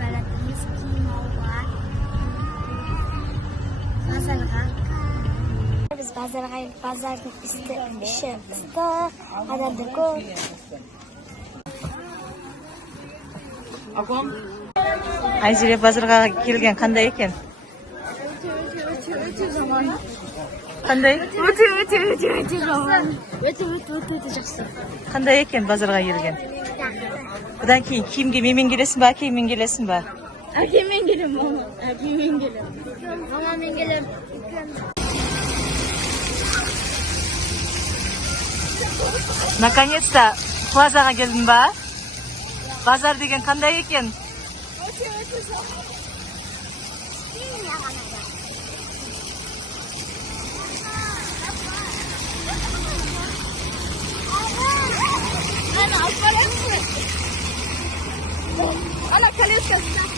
баратынбыз кийим алууга. Базарга. Biz Bazарға келіп, базардың іші ыстық, адамдар көп. Айзере базарға келген қандай екен? Өте жаман. Қандай? Өте жаман. Өте жақсы. Қандай екен базарға келген? Бұдан кейін киімге менмен келесің ба, әкеңмен келесің ба? Әкеммен келем, мама. Әкеммен келем. Мамамен келем. Наконец-то плазаға келдің ба? Базар деген қандай екен? Өте жаман. Ana колескасы.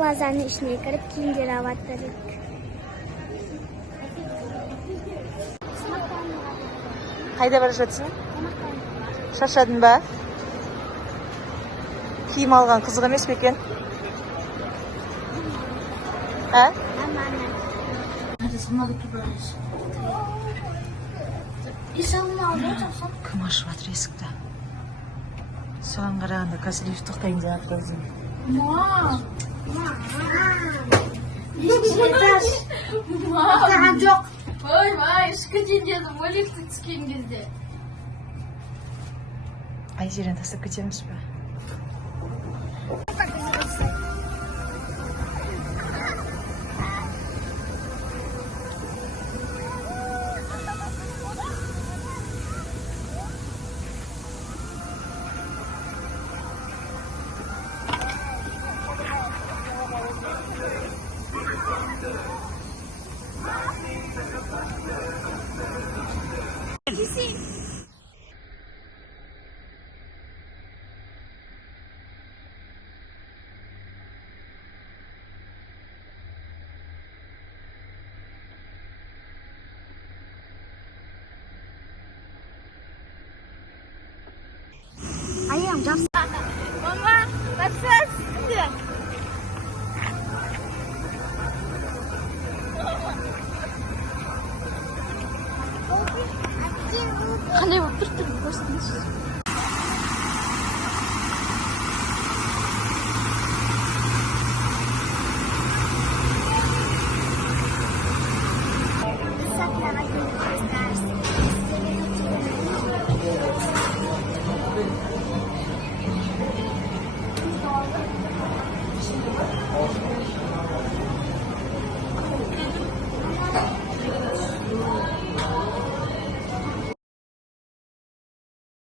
Bazarın içine girip kiyimleri avattırdık. Қайда бара жатсың? Шаршадың ба? Киім алған қызық емес пе екен? Ә? Кім ашып жатыр есікті? Соған қарағанда қазір лифт тоқтайын деп жатыр. Саған жоқ. Ойбай, ішкі дендеді, олифті түскен кезде. Айзерені тастап кетеміз ба? Ayağım capsa. Mama, baksan. Қандай болып тұр көрсетіңіз.